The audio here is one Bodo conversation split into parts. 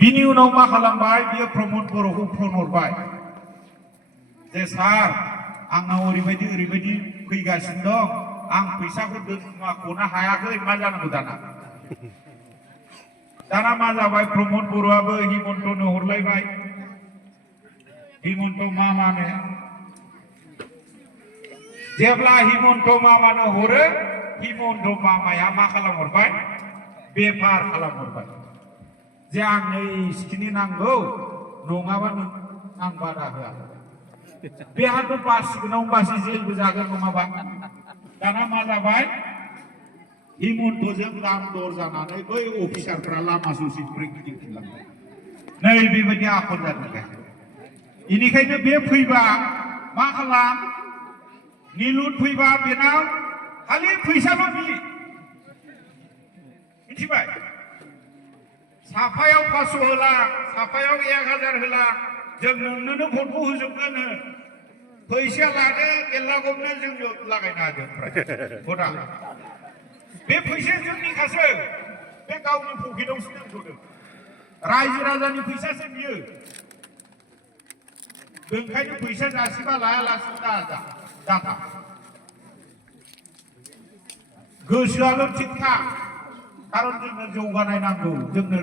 बिनि उनाव मा खालामबाय बियो प्रमद बर'खौ फन हरबाय जे सार आंनाव ओरैबायदि फैगासिनो दं आं फैसाखौ दोनखुमाख'नो हायाखै मा जानांगौ दाना मा जाबाय प्रमद बर'आबो हिमन्तनो हरलायबाय हिमन्त मामानो जेब्ला हिमन्त मामानो हरो हिमन्त मामाया मा खालामहरबाय बेफार खालामहरबाय जे आंनो इसिखिनि नांगौ नङाबा आं बादा होआ बेहाथ' बासिगोनाव बासि जेलबो जागोन नङाबा दाना मा जाबाय हिमन्तजों दाम दर जानानै बै अफिसारफ्रा लामा ससेनिफ्राय गिदिंफिनलांबाय नै बेबायदि आखल जादों बेनिखायनो बे फैबा मा खालाम निलुट फैबा बेनाव खालि फैसाल' बियो मिथिबाय साफायाव 500 होला साफायाव 1000 होला जों नोंनोनो भटखौ होजोबगोन फैसा लादो एलागबनो जोंनो लागायना होदो भटआ बे फैसाया जोंनिखासो बे गावनि पकेटावसो दोनथ'दों रायजो राजानि फैसासो बियो ओंखायनो फैसा जासिबा लायालासिनो दाथा गोसोआल' थिग था खारन जोंनो जौगानाय नांगौ जोंनो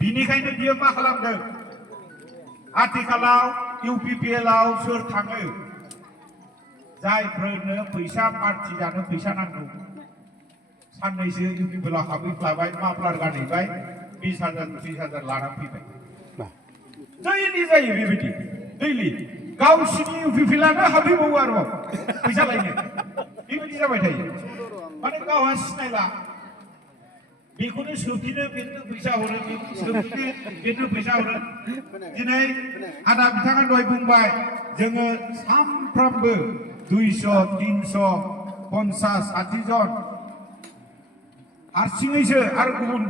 बिनिखायनो बियो मा खालामदों आथिखालाव UPPL आव सोर थाङो जायफोरनो फैसा पार्टि जानो फैसा नांगौ साननैसो UPPL आव हाबहैफ्लाबाय माफ्लार गानहैबाय 20,000 30,000 लानानै फैबाय दैलि जायो बेबायदि दैलि गावसिनि UPPL आनो हाबहैबावो आरो फैसा लायनो बेबायदि जाबाय थायो माने गावहा सिनायला बेखौनो सोफिनो बेनो फैसा हरो सोफिनो बेनो फैसा हरो दिनै आदा बिथाङा दहाय बुंबाय जोङो सानफ्रामबो 200 300 50 60 जन हारसिङैसो आरो गुबुन